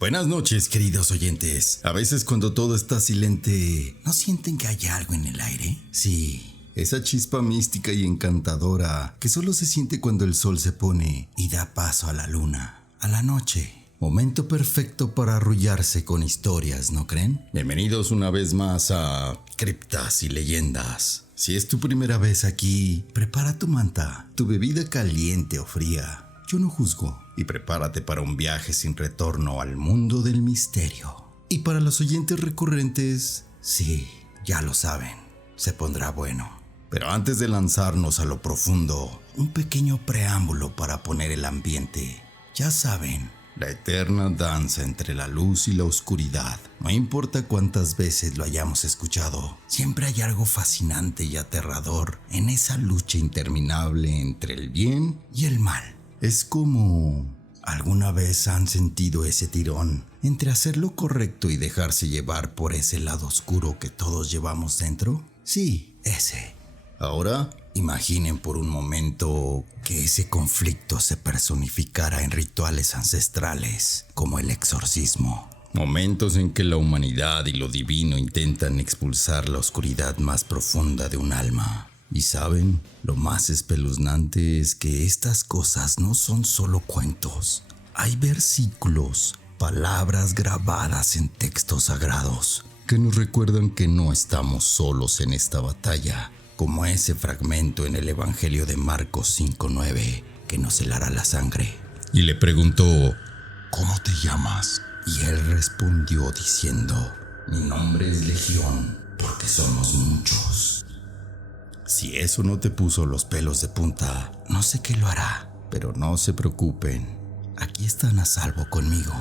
Buenas noches, queridos oyentes. A veces cuando todo está silente, ¿no sienten que hay algo en el aire? Sí, esa chispa mística y encantadora que solo se siente cuando el sol se pone y da paso a la luna, a la noche. Momento perfecto para arrullarse con historias, ¿no creen? Bienvenidos una vez más a Criptas y Leyendas. Si es tu primera vez aquí, prepara tu manta, tu bebida caliente o fría. Yo no juzgo. Y prepárate para un viaje sin retorno al mundo del misterio. Y para los oyentes recurrentes, sí, ya lo saben, se pondrá bueno. Pero antes de lanzarnos a lo profundo, un pequeño preámbulo para poner el ambiente. Ya saben, la eterna danza entre la luz y la oscuridad. No importa cuántas veces lo hayamos escuchado, siempre hay algo fascinante y aterrador en esa lucha interminable entre el bien y el mal. Es como... ¿alguna vez han sentido ese tirón entre hacer lo correcto y dejarse llevar por ese lado oscuro que todos llevamos dentro? Sí, ese. Ahora, imaginen por un momento que ese conflicto se personificara en rituales ancestrales, como el exorcismo. Momentos en que la humanidad y lo divino intentan expulsar la oscuridad más profunda de un alma. Y saben, lo más espeluznante es que estas cosas no son solo cuentos. Hay versículos, palabras grabadas en textos sagrados que nos recuerdan que no estamos solos en esta batalla, como ese fragmento en el Evangelio de Marcos 5:9 que nos helará la sangre. Y le preguntó, ¿cómo te llamas? Y él respondió diciendo, mi nombre es Legión, porque somos muchos. Si eso no te puso los pelos de punta, no sé qué lo hará, pero no se preocupen, aquí están a salvo conmigo,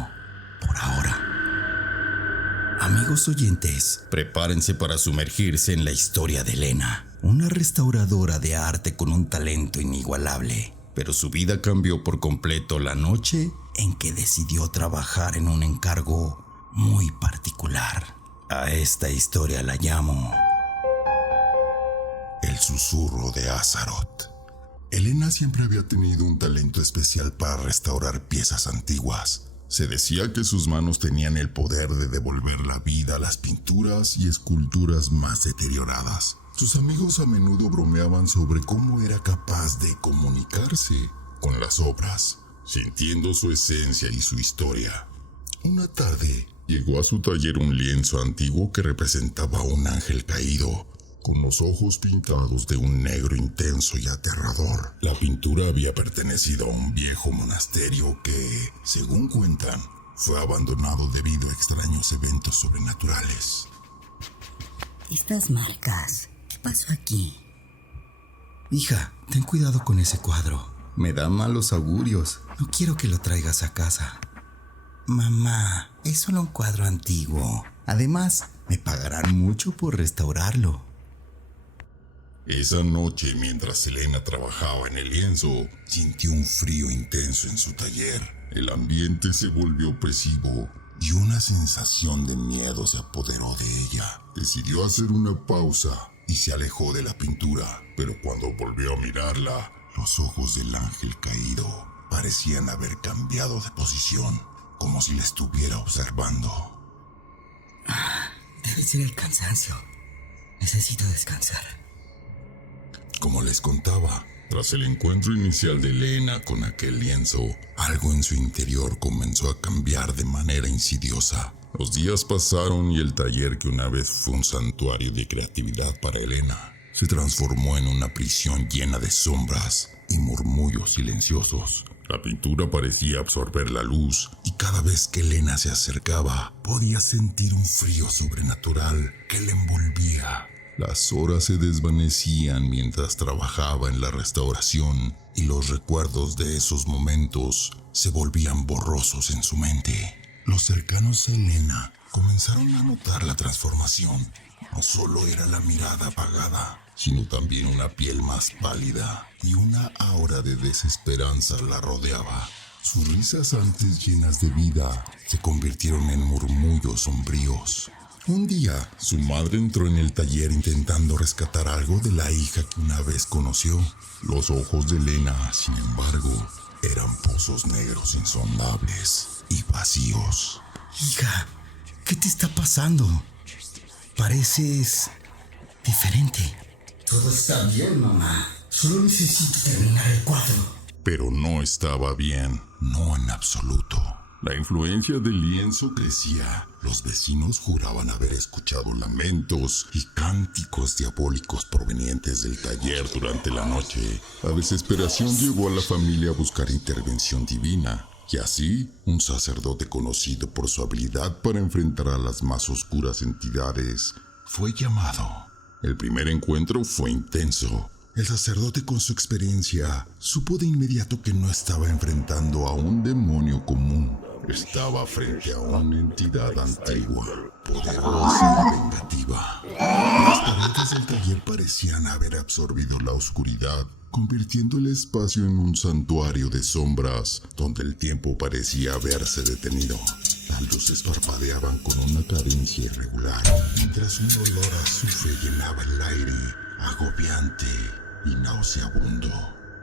por ahora. Amigos oyentes, prepárense para sumergirse en la historia de Elena, una restauradora de arte con un talento inigualable, pero su vida cambió por completo la noche en que decidió trabajar en un encargo muy particular. A esta historia la llamo... El susurro de Azaroth. Elena siempre había tenido un talento especial para restaurar piezas antiguas. Se decía que sus manos tenían el poder de devolver la vida a las pinturas y esculturas más deterioradas. Sus amigos a menudo bromeaban sobre cómo era capaz de comunicarse con las obras, sintiendo su esencia y su historia. Una tarde, llegó a su taller un lienzo antiguo que representaba a un ángel caído, con los ojos pintados de un negro intenso y aterrador. La pintura había pertenecido a un viejo monasterio que, según cuentan, fue abandonado debido a extraños eventos sobrenaturales. Estas marcas, ¿qué pasó aquí? Hija, ten cuidado con ese cuadro. Me da malos augurios. No quiero que lo traigas a casa. Mamá, es solo un cuadro antiguo. Además, me pagarán mucho por restaurarlo. Esa noche, mientras Elena trabajaba en el lienzo, sintió un frío intenso en su taller. El ambiente se volvió opresivo y una sensación de miedo se apoderó de ella. Decidió hacer una pausa y se alejó de la pintura, pero cuando volvió a mirarla, los ojos del ángel caído parecían haber cambiado de posición, como si la estuviera observando. Debe ser el cansancio. Necesito descansar. Como les contaba, tras el encuentro inicial de Elena con aquel lienzo, algo en su interior comenzó a cambiar de manera insidiosa. Los días pasaron y el taller, que una vez fue un santuario de creatividad para Elena, se transformó en una prisión llena de sombras y murmullos silenciosos. La pintura parecía absorber la luz y cada vez que Elena se acercaba, podía sentir un frío sobrenatural que la envolvía. Las horas se desvanecían mientras trabajaba en la restauración y los recuerdos de esos momentos se volvían borrosos en su mente. Los cercanos a Elena comenzaron a notar la transformación. No solo era la mirada apagada, sino también una piel más pálida y una aura de desesperanza la rodeaba. Sus risas antes llenas de vida se convirtieron en murmullos sombríos. Un día, su madre entró en el taller intentando rescatar algo de la hija que una vez conoció. Los ojos de Elena, sin embargo, eran pozos negros insondables y vacíos. Hija, ¿qué te está pasando? Pareces diferente. Todo está bien, mamá. Solo necesito terminar el cuadro. Pero no estaba bien, no en absoluto. La influencia del lienzo crecía. Los vecinos juraban haber escuchado lamentos y cánticos diabólicos provenientes del taller durante la noche. La desesperación llevó a la familia a buscar intervención divina. Y así, un sacerdote conocido por su habilidad para enfrentar a las más oscuras entidades fue llamado. El primer encuentro fue intenso. El sacerdote, con su experiencia, supo de inmediato que no estaba enfrentando a un demonio común. Estaba frente a una entidad antigua, poderosa y vengativa. Las paredes del taller parecían haber absorbido la oscuridad, convirtiendo el espacio en un santuario de sombras, donde el tiempo parecía haberse detenido. Las luces parpadeaban con una cadencia irregular, mientras un olor a azufre llenaba el aire, agobiante y nauseabundo.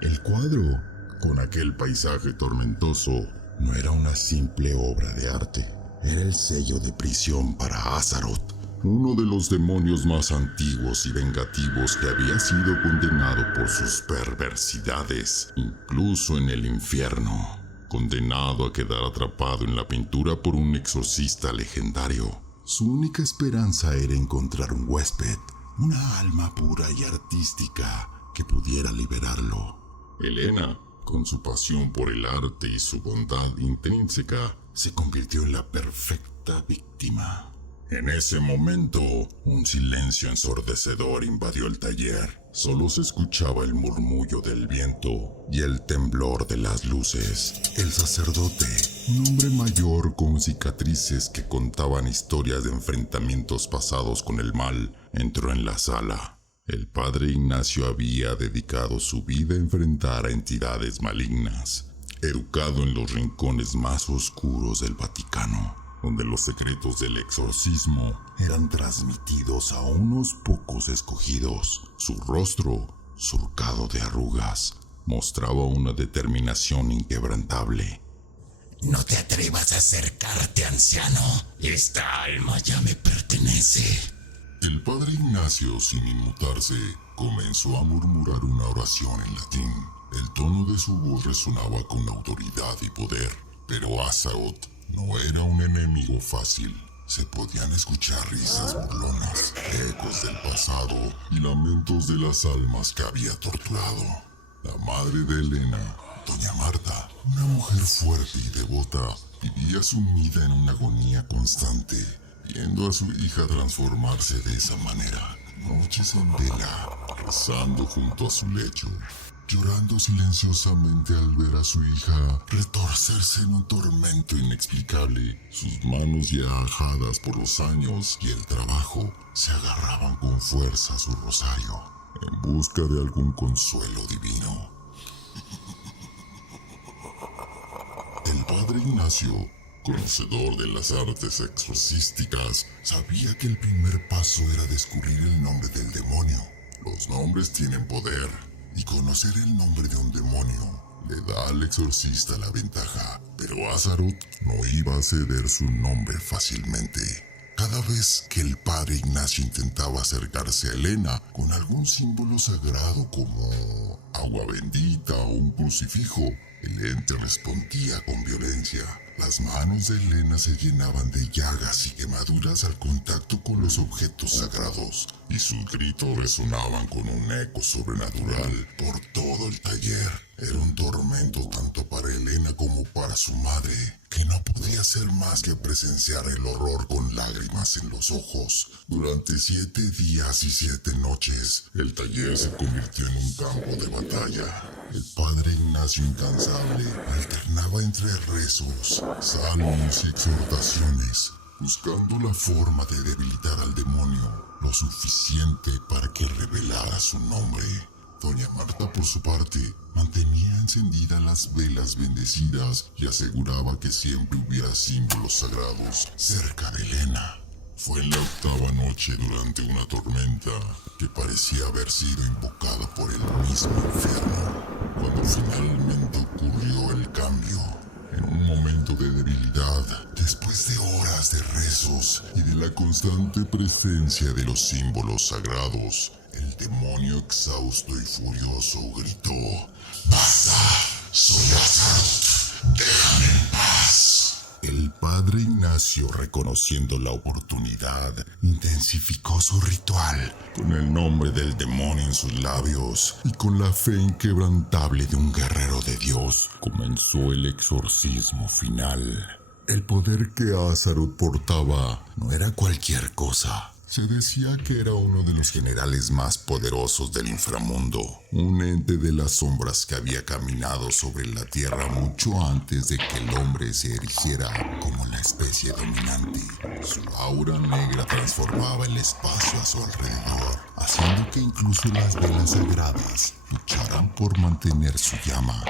El cuadro, con aquel paisaje tormentoso, no era una simple obra de arte. Era el sello de prisión para Azaroth, uno de los demonios más antiguos y vengativos que había sido condenado por sus perversidades, incluso en el infierno. Condenado a quedar atrapado en la pintura por un exorcista legendario. Su única esperanza era encontrar un huésped, una alma pura y artística que pudiera liberarlo. Elena, con su pasión por el arte y su bondad intrínseca, se convirtió en la perfecta víctima. En ese momento, un silencio ensordecedor invadió el taller. Solo se escuchaba el murmullo del viento y el temblor de las luces. El sacerdote, un hombre mayor con cicatrices que contaban historias de enfrentamientos pasados con el mal, entró en la sala. El padre Ignacio había dedicado su vida a enfrentar a entidades malignas, educado en los rincones más oscuros del Vaticano, donde los secretos del exorcismo eran transmitidos a unos pocos escogidos. Su rostro, surcado de arrugas, mostraba una determinación inquebrantable. No te atrevas a acercarte, anciano. Esta alma ya me pertenece. El padre Ignacio, sin inmutarse, comenzó a murmurar una oración en latín. El tono de su voz resonaba con autoridad y poder, pero Azaroth no era un enemigo fácil. Se podían escuchar risas burlonas, ecos del pasado y lamentos de las almas que había torturado. La madre de Elena, doña Marta, una mujer fuerte y devota, vivía sumida en una agonía constante, viendo a su hija transformarse de esa manera, noches en vela, rezando junto a su lecho, llorando silenciosamente al ver a su hija retorcerse en un tormento inexplicable. Sus manos ya ajadas por los años y el trabajo se agarraban con fuerza a su rosario, en busca de algún consuelo divino. El padre Ignacio, conocedor de las artes exorcísticas, sabía que el primer paso era descubrir el nombre del demonio. Los nombres tienen poder, y conocer el nombre de un demonio le da al exorcista la ventaja. Pero Azaroth no iba a ceder su nombre fácilmente. Cada vez que el padre Ignacio intentaba acercarse a Elena con algún símbolo sagrado como agua bendita o un crucifijo, el ente respondía con violencia. Las manos de Elena se llenaban de llagas y quemaduras al contacto con los objetos sagrados, y sus gritos resonaban con un eco sobrenatural por todo el taller. Era un tormento tanto para Elena como para su madre, que no podía hacer más que presenciar el horror con lágrimas en los ojos. Durante 7 días y 7 noches, el taller se convirtió en un campo de batalla. El padre Ignacio, incansable, alternaba entre rezos, salmos y exhortaciones, buscando la forma de debilitar al demonio lo suficiente para que revelara su nombre. Doña Marta, por su parte, mantenía encendidas las velas bendecidas y aseguraba que siempre hubiera símbolos sagrados cerca de Elena. Fue en la 8ª noche, durante una tormenta que parecía haber sido invocada por el mismo infierno, cuando finalmente ocurrió el cambio. En un momento de debilidad, después de horas de rezos y de la constante presencia de los símbolos sagrados, el demonio exhausto y furioso gritó: ¡Basta! ¡Soy Lázaro! ¡Déjame en paz! El padre Ignacio, reconociendo la oportunidad, intensificó su ritual, con el nombre del demonio en sus labios y con la fe inquebrantable de un guerrero de Dios, comenzó el exorcismo final. El poder que Azaroth portaba no era cualquier cosa. Se decía que era uno de los generales más poderosos del inframundo, un ente de las sombras que había caminado sobre la tierra mucho antes de que el hombre se erigiera como la especie dominante. Su aura negra transformaba el espacio a su alrededor, haciendo que incluso las velas sagradas lucharan por mantener su llama.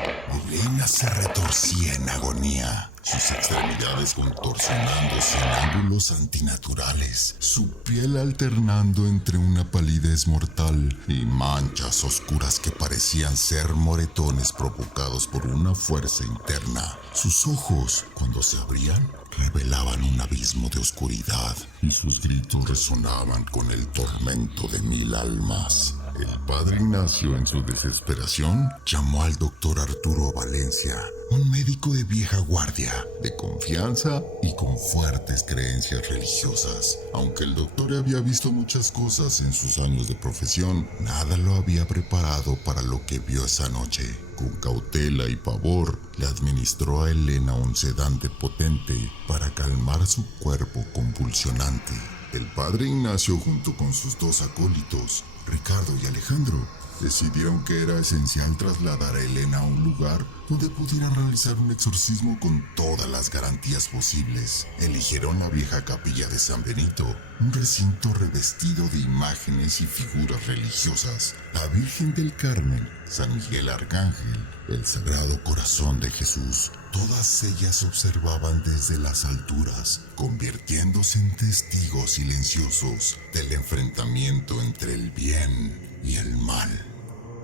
Elena se retorcía en agonía, sus extremidades contorsionándose en ángulos antinaturales, su piel alternando entre una palidez mortal y manchas oscuras que parecían ser moretones provocados por una fuerza interna. Sus ojos, cuando se abrían, revelaban un abismo de oscuridad y sus gritos resonaban con el tormento de 1000 almas. El padre Ignacio, en su desesperación, llamó al doctor Arturo Valencia, un médico de vieja guardia, de confianza y con fuertes creencias religiosas. Aunque el doctor había visto muchas cosas en sus años de profesión, nada lo había preparado para lo que vio esa noche. Con cautela y pavor, le administró a Elena un sedante potente para calmar su cuerpo convulsionante. El padre Ignacio, junto con sus 2 acólitos, Ricardo y Alejandro, decidieron que era esencial trasladar a Elena a un lugar donde pudieran realizar un exorcismo con todas las garantías posibles. Eligieron la vieja capilla de San Benito, un recinto revestido de imágenes y figuras religiosas, la Virgen del Carmen, San Miguel Arcángel, el Sagrado Corazón de Jesús. Todas ellas observaban desde las alturas, convirtiéndose en testigos silenciosos del enfrentamiento entre el bien y el mal.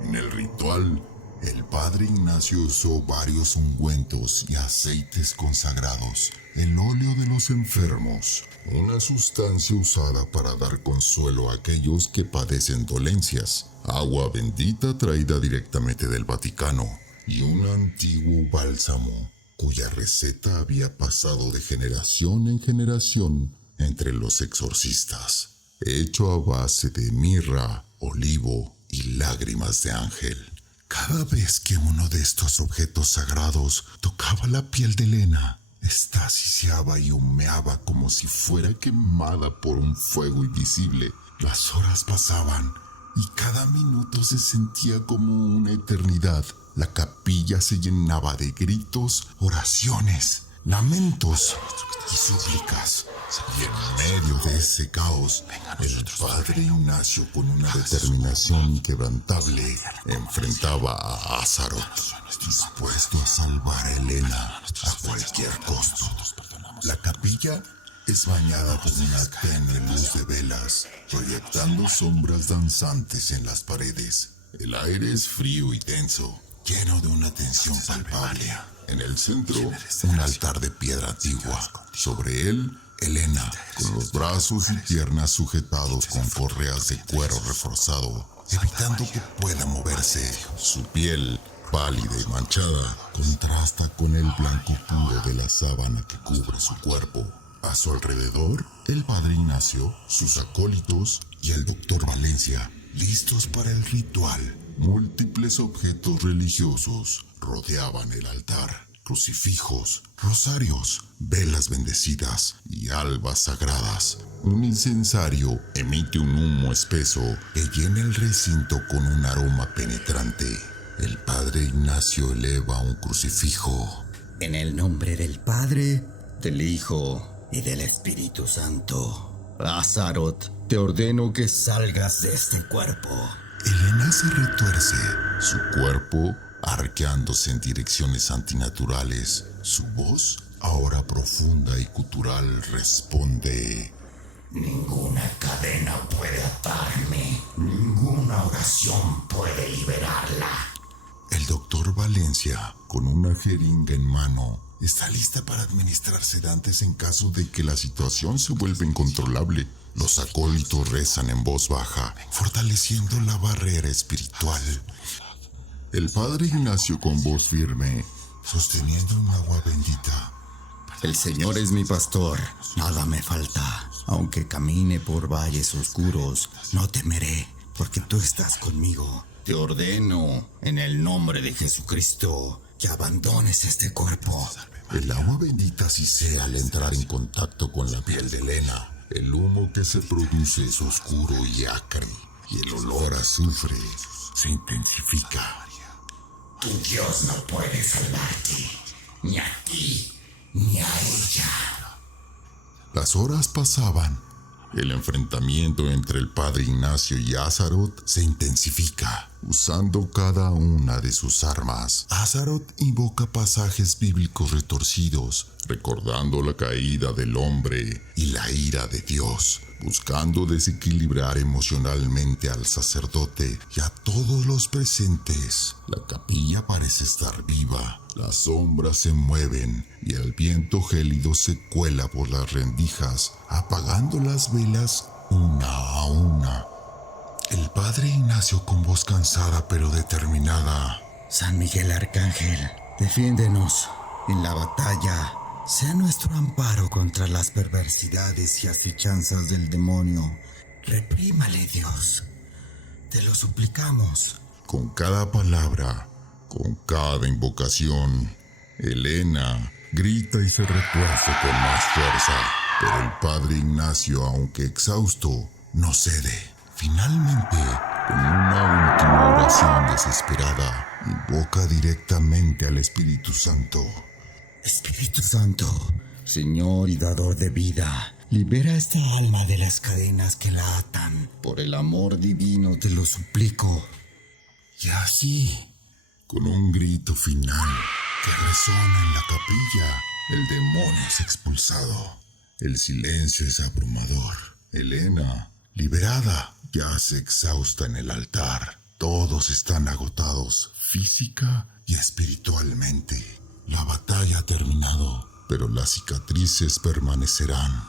En el ritual, el padre Ignacio usó varios ungüentos y aceites consagrados, el óleo de los enfermos, una sustancia usada para dar consuelo a aquellos que padecen dolencias, agua bendita traída directamente del Vaticano y un antiguo bálsamo cuya receta había pasado de generación en generación entre los exorcistas, hecho a base de mirra, olivo y lágrimas de ángel. Cada vez que uno de estos objetos sagrados tocaba la piel de Elena, esta siseaba y humeaba como si fuera quemada por un fuego invisible. Las horas pasaban y cada minuto se sentía como una eternidad. La capilla se llenaba de gritos, oraciones, lamentos y súplicas. Y en medio de ese caos, el padre Ignacio, con una determinación inquebrantable, enfrentaba a Azaroth, dispuesto a salvar a Elena a cualquier costo. La capilla es bañada por una tenue luz de velas, proyectando sombras danzantes en las paredes. El aire es frío y tenso, lleno de una tensión palpable. En el centro, un altar de piedra antigua. Sobre él, Elena, con los brazos y piernas sujetados con correas de cuero reforzado, evitando que pueda moverse. Su piel, pálida y manchada, contrasta con el blanco puro de la sábana que cubre su cuerpo. A su alrededor, el padre Ignacio, sus acólitos y el doctor Valencia, listos para el ritual. Múltiples objetos religiosos rodeaban el altar: crucifijos, rosarios, velas bendecidas y albas sagradas. Un incensario emite un humo espeso que llena el recinto con un aroma penetrante. El padre Ignacio eleva un crucifijo. En el nombre del Padre, del Hijo y del Espíritu Santo. Azaroth, te ordeno que salgas de este cuerpo. Elena se retuerce, su cuerpo arqueándose en direcciones antinaturales. Su voz, ahora profunda y gutural, responde: Ninguna cadena puede atarme, ninguna oración puede liberarla. El doctor Valencia, con una jeringa en mano, está lista para administrar sedantes en caso de que la situación se vuelva incontrolable. Los acólitos rezan en voz baja, fortaleciendo la barrera espiritual. El padre Ignacio con voz firme, sosteniendo un agua bendita. El Señor es mi pastor, nada me falta. Aunque camine por valles oscuros, no temeré, porque tú estás conmigo. Te ordeno, en el nombre de Jesucristo, que abandones este cuerpo. El agua bendita sisea al entrar en contacto con la piel de Elena. El humo que se produce es oscuro y acre, y el olor a azufre se intensifica. Tu Dios no puede salvarte, ni a ti, ni a ella. Las horas pasaban. El enfrentamiento entre el padre Ignacio y Azaroth se intensifica. Usando cada una de sus armas, Azaroth invoca pasajes bíblicos retorcidos, recordando la caída del hombre y la ira de Dios, buscando desequilibrar emocionalmente al sacerdote y a todos los presentes. La capilla parece estar viva, las sombras se mueven y el viento gélido se cuela por las rendijas, apagando las velas una a una. El padre Ignacio con voz cansada pero determinada. San Miguel Arcángel, defiéndenos en la batalla. Sea nuestro amparo contra las perversidades y acechanzas del demonio. Reprímale, Dios. Te lo suplicamos. Con cada palabra, con cada invocación, Elena grita y se retuerce con más fuerza. Pero el padre Ignacio, aunque exhausto, no cede. Finalmente, con una última oración desesperada, invoca directamente al Espíritu Santo. Espíritu Santo, Señor y dador de vida, libera esta alma de las cadenas que la atan. Por el amor divino te lo suplico. Y así, con un grito final que resona en la capilla, el demonio es expulsado. El silencio es abrumador. Elena, liberada, yace exhausta en el altar. Todos están agotados, física y espiritualmente. La batalla ha terminado, pero las cicatrices permanecerán.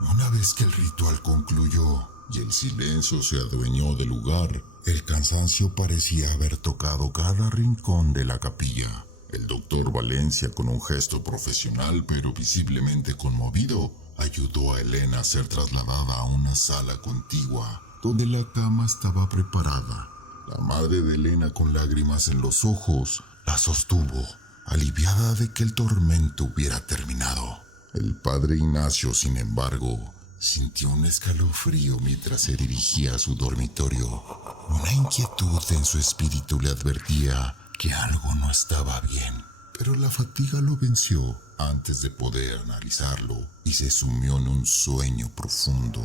Una vez que el ritual concluyó y el silencio se adueñó del lugar, el cansancio parecía haber tocado cada rincón de la capilla. El doctor Valencia, con un gesto profesional pero visiblemente conmovido, ayudó a Elena a ser trasladada a una sala contigua, donde la cama estaba preparada. La madre de Elena, con lágrimas en los ojos, la sostuvo, aliviada de que el tormento hubiera terminado. El padre Ignacio, sin embargo, sintió un escalofrío mientras se dirigía a su dormitorio. Una inquietud en su espíritu le advertía que algo no estaba bien, pero la fatiga lo venció antes de poder analizarlo y se sumió en un sueño profundo.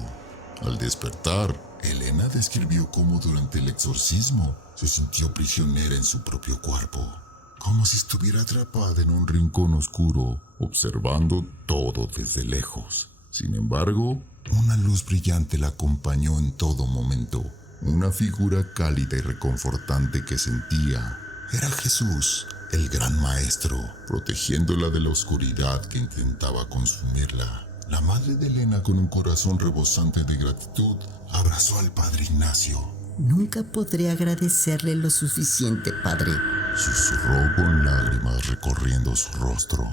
Al despertar, Elena describió cómo durante el exorcismo se sintió prisionera en su propio cuerpo, como si estuviera atrapada en un rincón oscuro, observando todo desde lejos. Sin embargo, una luz brillante la acompañó en todo momento. Una figura cálida y reconfortante que sentía era Jesús, el gran maestro, protegiéndola de la oscuridad que intentaba consumirla. La madre de Elena, con un corazón rebosante de gratitud, abrazó al padre Ignacio. Nunca podré agradecerle lo suficiente, padre. Susurró con lágrimas recorriendo su rostro.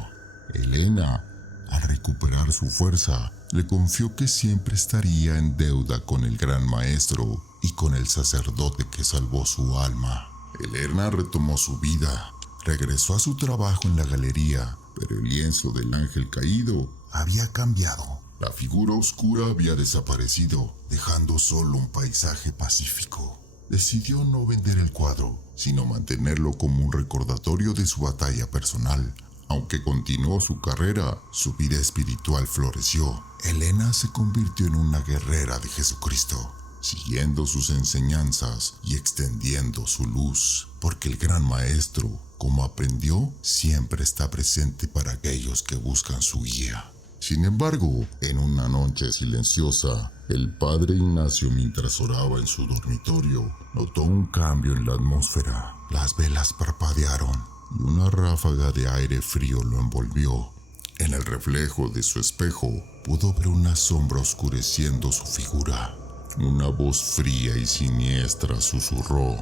Elena, al recuperar su fuerza, le confió que siempre estaría en deuda con el gran maestro y con el sacerdote que salvó su alma. Elena retomó su vida, regresó a su trabajo en la galería, pero el lienzo del ángel caído había cambiado. La figura oscura había desaparecido, dejando solo un paisaje pacífico. Decidió no vender el cuadro, sino mantenerlo como un recordatorio de su batalla personal. Aunque continuó su carrera, su vida espiritual floreció. Elena se convirtió en una guerrera de Jesucristo, siguiendo sus enseñanzas y extendiendo su luz, porque el gran maestro, como aprendió, siempre está presente para aquellos que buscan su guía. Sin embargo, en una noche silenciosa, el padre Ignacio, mientras oraba en su dormitorio, notó un cambio en la atmósfera. Las velas parpadearon y una ráfaga de aire frío lo envolvió. En el reflejo de su espejo pudo ver una sombra oscureciendo su figura. Una voz fría y siniestra susurró: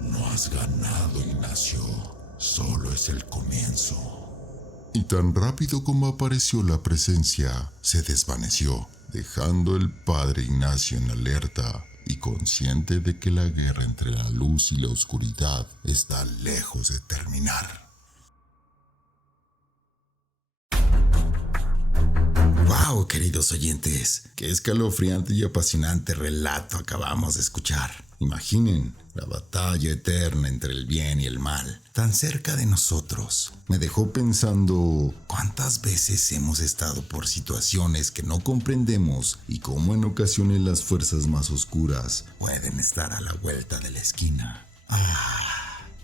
No has ganado, Ignacio. Solo es el comienzo. Y tan rápido como apareció la presencia, se desvaneció, dejando el padre Ignacio en alerta y consciente de que la guerra entre la luz y la oscuridad está lejos de terminar. ¡Wow, queridos oyentes! ¡Qué escalofriante y apasionante relato acabamos de escuchar! Imaginen la batalla eterna entre el bien y el mal, tan cerca de nosotros. Me dejó pensando cuántas veces hemos estado por situaciones que no comprendemos y cómo en ocasiones las fuerzas más oscuras pueden estar a la vuelta de la esquina.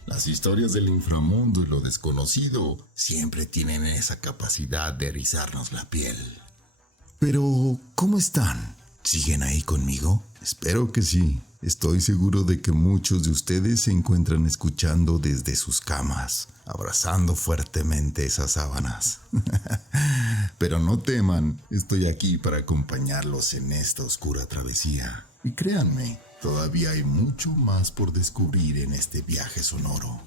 Las historias del inframundo y lo desconocido siempre tienen esa capacidad de erizarnos la piel. Pero, ¿cómo están? ¿Siguen ahí conmigo? Espero que sí. Estoy seguro de que muchos de ustedes se encuentran escuchando desde sus camas, abrazando fuertemente esas sábanas. Pero no teman, estoy aquí para acompañarlos en esta oscura travesía. Y créanme, todavía hay mucho más por descubrir en este viaje sonoro.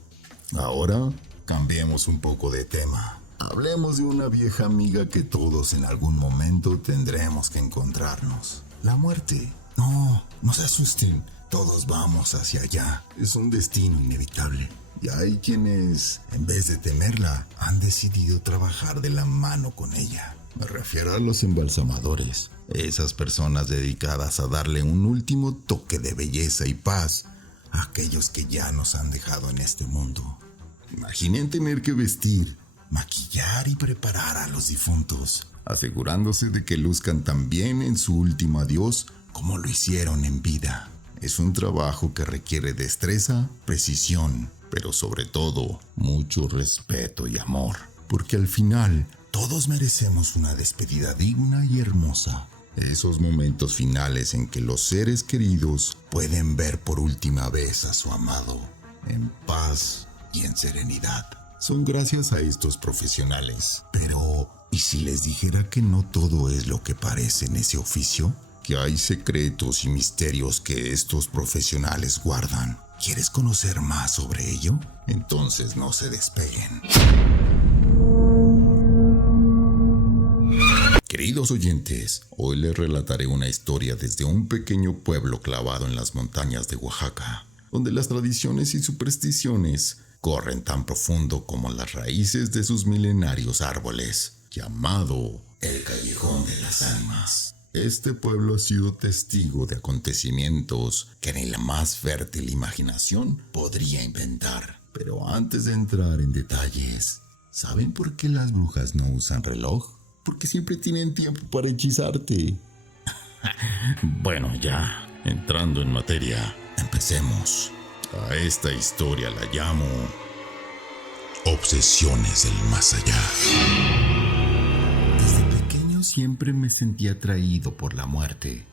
Ahora, cambiemos un poco de tema. Hablemos de una vieja amiga que todos en algún momento tendremos que encontrarnos. La muerte. No se asusten. Todos vamos hacia allá. Es un destino inevitable. Y hay quienes, en vez de temerla, han decidido trabajar de la mano con ella. Me refiero a los embalsamadores. Esas personas dedicadas a darle un último toque de belleza y paz a aquellos que ya nos han dejado en este mundo. Imaginen tener que vestir, maquillar y preparar a los difuntos, asegurándose de que luzcan tan bien en su último adiós como lo hicieron en vida. Es un trabajo que requiere destreza, precisión, pero sobre todo mucho respeto y amor, porque al final todos merecemos una despedida digna y hermosa. Esos momentos finales en que los seres queridos pueden ver por última vez a su amado en paz y en serenidad. Son gracias a estos profesionales. Pero, ¿y si les dijera que no todo es lo que parece en ese oficio? Que hay secretos y misterios que estos profesionales guardan. ¿Quieres conocer más sobre ello? Entonces no se despeguen. Queridos oyentes, hoy les relataré una historia desde un pequeño pueblo clavado en las montañas de Oaxaca, donde las tradiciones y supersticiones corren tan profundo como las raíces de sus milenarios árboles, llamado el Callejón de las Ánimas. Este pueblo ha sido testigo de acontecimientos que ni la más fértil imaginación podría inventar. Pero antes de entrar en detalles, ¿saben por qué las brujas no usan reloj? Porque siempre tienen tiempo para hechizarte. Bueno, ya, entrando en materia, empecemos. A esta historia la llamo Obsesiones del Más Allá. Desde pequeño siempre me sentí atraído por la muerte.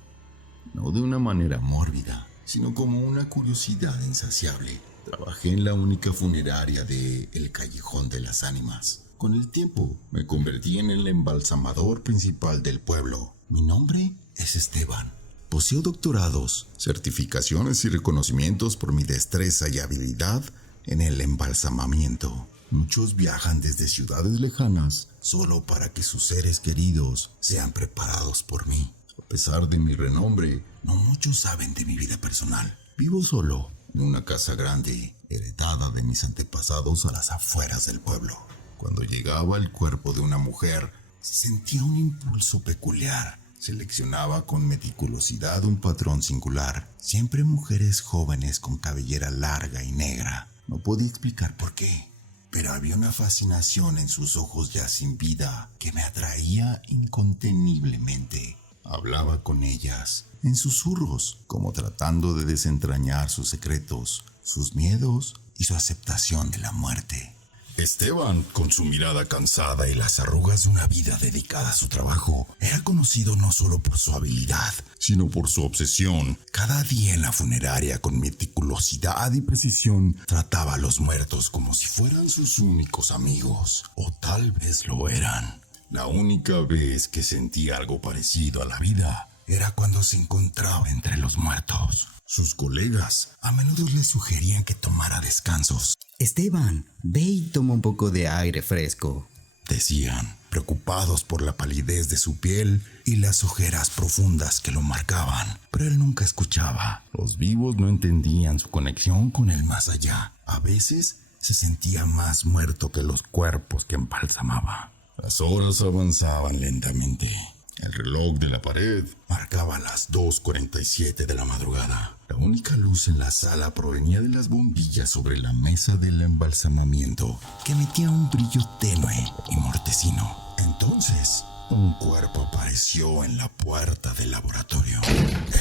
No de una manera mórbida, sino como una curiosidad insaciable. Trabajé en la única funeraria de El Callejón de las Ánimas. Con el tiempo, me convertí en el embalsamador principal del pueblo. Mi nombre es Esteban. Poseo doctorados, certificaciones y reconocimientos por mi destreza y habilidad en el embalsamamiento. Muchos viajan desde ciudades lejanas solo para que sus seres queridos sean preparados por mí. A pesar de mi renombre, no muchos saben de mi vida personal. Vivo solo en una casa grande, heredada de mis antepasados a las afueras del pueblo. Cuando llegaba el cuerpo de una mujer, sentía un impulso peculiar. Seleccionaba con meticulosidad un patrón singular. Siempre mujeres jóvenes con cabellera larga y negra. No podía explicar por qué, pero había una fascinación en sus ojos ya sin vida que me atraía inconteniblemente. Hablaba con ellas en susurros, como tratando de desentrañar sus secretos, sus miedos y su aceptación de la muerte. Esteban, con su mirada cansada y las arrugas de una vida dedicada a su trabajo, era conocido no solo por su habilidad, sino por su obsesión. Cada día en la funeraria, con meticulosidad y precisión, trataba a los muertos como si fueran sus únicos amigos, o tal vez lo eran. La única vez que sentía algo parecido a la vida era cuando se encontraba entre los muertos. Sus colegas a menudo le sugerían que tomara descansos. Esteban, ve y toma un poco de aire fresco, decían, preocupados por la palidez de su piel y las ojeras profundas que lo marcaban. Pero él nunca escuchaba. Los vivos no entendían su conexión con el más allá. A veces se sentía más muerto que los cuerpos que embalsamaba. Las horas avanzaban lentamente. El reloj de la pared marcaba las 2:47 de la madrugada. La única luz en la sala provenía de las bombillas sobre la mesa del embalsamamiento, que emitía un brillo tenue y mortecino. Entonces, un cuerpo apareció en la puerta del laboratorio.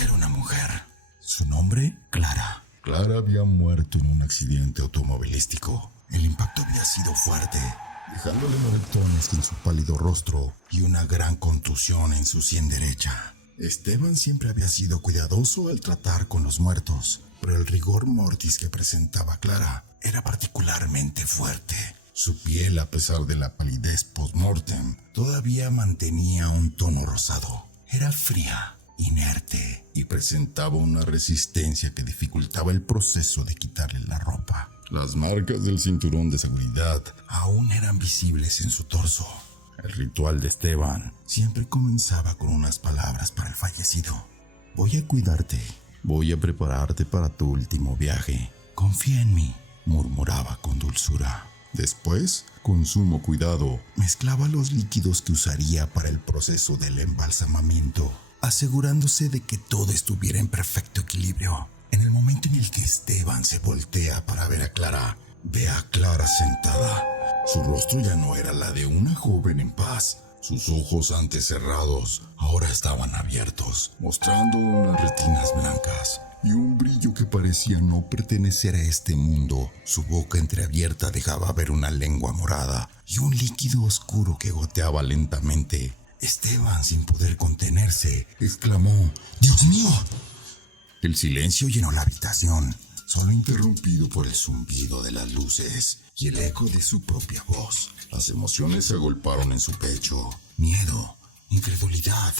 Era una mujer. ¿Su nombre? Clara. Clara había muerto en un accidente automovilístico. El impacto había sido fuerte, dejándole moretones en su pálido rostro y una gran contusión en su sien derecha. Esteban siempre había sido cuidadoso al tratar con los muertos, pero el rigor mortis que presentaba Clara era particularmente fuerte. Su piel, a pesar de la palidez post-mortem, todavía mantenía un tono rosado. Era fría, inerte y presentaba una resistencia que dificultaba el proceso de quitarle la ropa. Las marcas del cinturón de seguridad aún eran visibles en su torso. El ritual de Esteban siempre comenzaba con unas palabras para el fallecido. Voy a cuidarte, voy a prepararte para tu último viaje. Confía en mí, murmuraba con dulzura. Después, con sumo cuidado, mezclaba los líquidos que usaría para el proceso del embalsamamiento, asegurándose de que todo estuviera en perfecto equilibrio. En el momento en el que Esteban se voltea para ver a Clara, ve a Clara sentada. Su rostro ya no era la de una joven en paz. Sus ojos, antes cerrados, ahora estaban abiertos, mostrando unas retinas blancas y un brillo que parecía no pertenecer a este mundo. Su boca entreabierta dejaba ver una lengua morada y un líquido oscuro que goteaba lentamente. Esteban, sin poder contenerse, exclamó: ¡Dios mío! El silencio llenó la habitación, solo interrumpido por el zumbido de las luces y el eco de su propia voz. Las emociones se agolparon en su pecho. Miedo, incredulidad,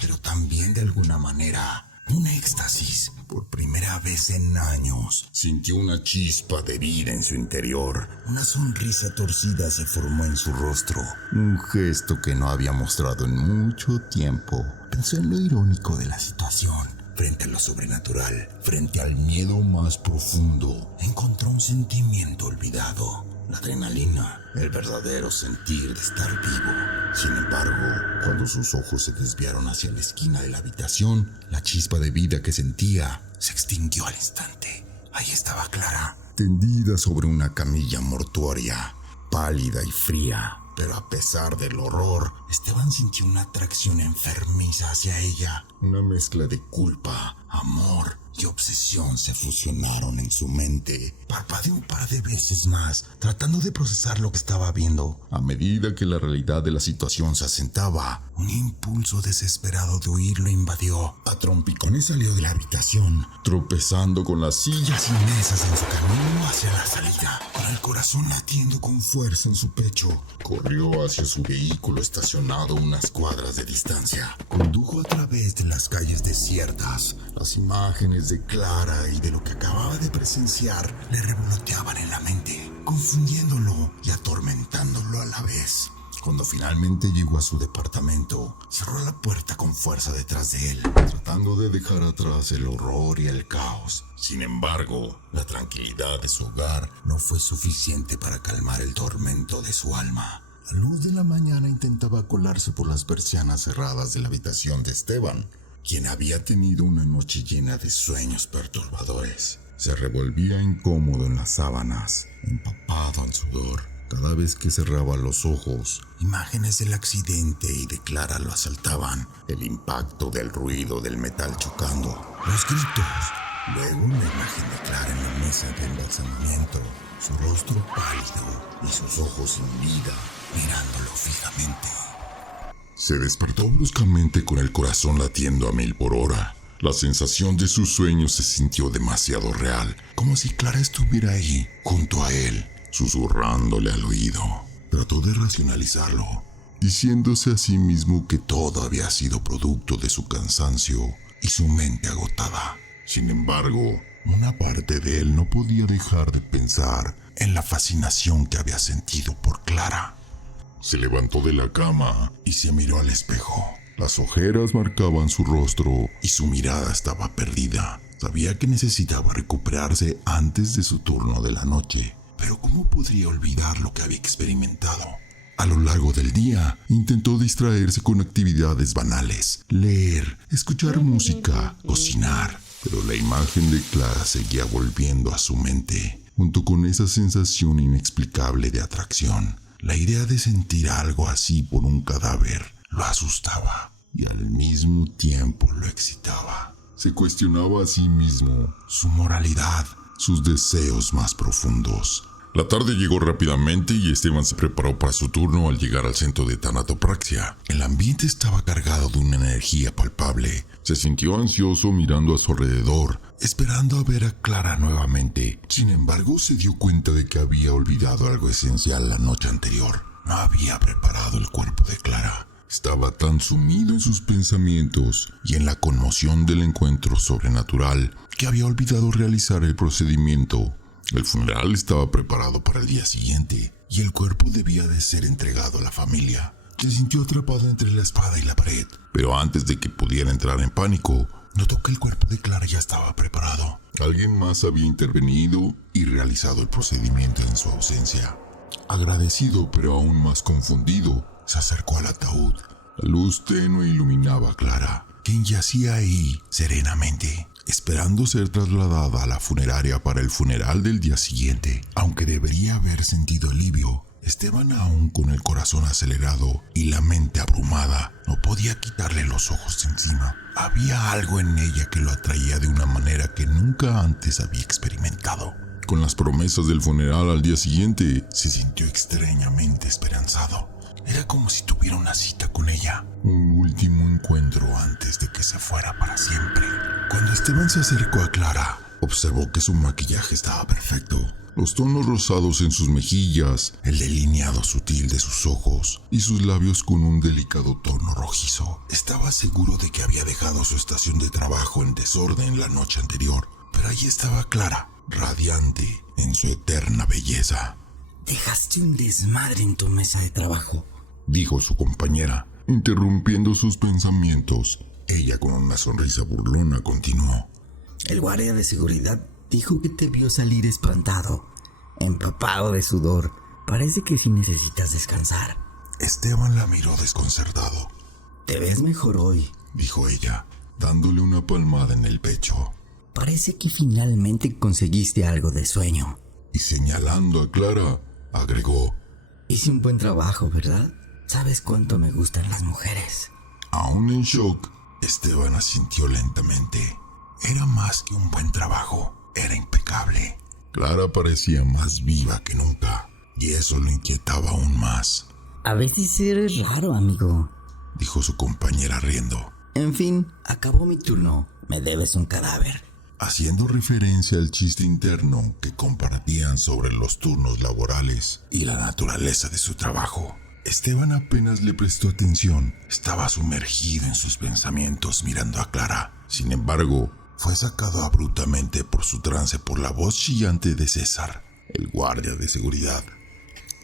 pero también de alguna manera un éxtasis. Por primera vez en años, sintió una chispa de vida en su interior. Una sonrisa torcida se formó en su rostro, un gesto que no había mostrado en mucho tiempo. Pensó en lo irónico de la situación. Frente a lo sobrenatural, frente al miedo más profundo, encontró un sentimiento olvidado. La adrenalina, el verdadero sentir de estar vivo. Sin embargo, cuando sus ojos se desviaron hacia la esquina de la habitación, la chispa de vida que sentía se extinguió al instante. Ahí estaba Clara, tendida sobre una camilla mortuoria, pálida y fría. Pero a pesar del horror, Esteban sintió una atracción enfermiza hacia ella. Una mezcla de culpa, amor y obsesión se fusionaron en su mente. Parpadeó un par de veces más, tratando de procesar lo que estaba viendo. A medida que la realidad de la situación se asentaba, un impulso desesperado de huir lo invadió. A trompicones salió de la habitación, tropezando con las sillas y mesas en su camino hacia la salida. Con el corazón latiendo con fuerza en su pecho, corrió hacia su vehículo estacionado a unas cuadras de distancia. Condujo a través de las calles desiertas. Las imágenes de Clara y de lo que acababa de presenciar le revoloteaban en la mente, confundiéndolo y atormentándolo a la vez. Cuando finalmente llegó a su departamento, cerró la puerta con fuerza detrás de él, tratando de dejar atrás el horror y el caos. Sin embargo, la tranquilidad de su hogar no fue suficiente para calmar el tormento de su alma. La luz de la mañana intentaba colarse por las persianas cerradas de la habitación de Esteban, quien había tenido una noche llena de sueños perturbadores. Se revolvía incómodo en las sábanas, empapado en sudor. Cada vez que cerraba los ojos, imágenes del accidente y de Clara lo asaltaban. El impacto del ruido del metal chocando, los gritos, Luego una imagen de Clara en la mesa de embalsamamiento, su rostro pálido y sus ojos sin vida, mirándolo fijamente. Se despertó bruscamente con el corazón latiendo a 1000 por hora. La sensación de sus sueños se sintió demasiado real, como si Clara estuviera ahí, junto a él, susurrándole al oído. Trató de racionalizarlo, diciéndose a sí mismo que todo había sido producto de su cansancio y su mente agotada. Sin embargo, una parte de él no podía dejar de pensar en la fascinación que había sentido por Clara. Se levantó de la cama y se miró al espejo. Las ojeras marcaban su rostro y su mirada estaba perdida. Sabía que necesitaba recuperarse antes de su turno de la noche, pero ¿cómo podría olvidar lo que había experimentado? A lo largo del día, intentó distraerse con actividades banales, leer, escuchar música, cocinar, pero la imagen de Clara seguía volviendo a su mente, junto con esa sensación inexplicable de atracción. La idea de sentir algo así por un cadáver lo asustaba y al mismo tiempo lo excitaba. Se cuestionaba a sí mismo, su moralidad, sus deseos más profundos. La tarde llegó rápidamente y Esteban se preparó para su turno al llegar al centro de tanatopraxia. El ambiente estaba cargado de una energía palpable. Se sintió ansioso mirando a su alrededor, esperando a ver a Clara nuevamente. Sin embargo, se dio cuenta de que había olvidado algo esencial la noche anterior. No había preparado el cuerpo de Clara. Estaba tan sumido en sus pensamientos y en la conmoción del encuentro sobrenatural que había olvidado realizar el procedimiento. El funeral estaba preparado para el día siguiente y el cuerpo debía de ser entregado a la familia. Se sintió atrapado entre la espada y la pared, pero antes de que pudiera entrar en pánico, notó que el cuerpo de Clara ya estaba preparado. Alguien más había intervenido y realizado el procedimiento en su ausencia. Agradecido pero aún más confundido, se acercó al ataúd. La luz tenue iluminaba a Clara, quien yacía ahí serenamente, esperando ser trasladada a la funeraria para el funeral del día siguiente. Aunque debería haber sentido alivio, Esteban, aún con el corazón acelerado y la mente abrumada, no podía quitarle los ojos de encima. Había algo en ella que lo atraía de una manera que nunca antes había experimentado. Con las promesas del funeral al día siguiente, se sintió extrañamente esperanzado. Era como si tuviera una cita con ella, un último encuentro antes de que se fuera para siempre. Cuando Esteban se acercó a Clara, observó que su maquillaje estaba perfecto. Los tonos rosados en sus mejillas, el delineado sutil de sus ojos y sus labios con un delicado tono rojizo. Estaba seguro de que había dejado su estación de trabajo en desorden la noche anterior, pero allí estaba Clara, radiante en su eterna belleza. Dejaste un desmadre en tu mesa de trabajo, dijo su compañera, interrumpiendo sus pensamientos. Ella, con una sonrisa burlona, continuó. El guardia de seguridad dijo que te vio salir espantado, empapado de sudor. Parece que sí necesitas descansar. Esteban la miró desconcertado. Te ves mejor hoy, dijo ella, dándole una palmada en el pecho. Parece que finalmente conseguiste algo de sueño. Y señalando a Clara, agregó. Hice un buen trabajo, ¿verdad? ¿Sabes cuánto me gustan las mujeres? Aún en shock, Esteban asintió lentamente. Era más que un buen trabajo, era impecable. Clara parecía más viva que nunca, y eso lo inquietaba aún más. A veces eres raro, amigo, dijo su compañera riendo. En fin, acabó mi turno. Me debes un cadáver. Haciendo referencia al chiste interno que compartían sobre los turnos laborales y la naturaleza de su trabajo. Esteban apenas le prestó atención. Estaba sumergido en sus pensamientos mirando a Clara. Sin embargo, fue sacado abruptamente por su trance por la voz chillante de César, el guardia de seguridad.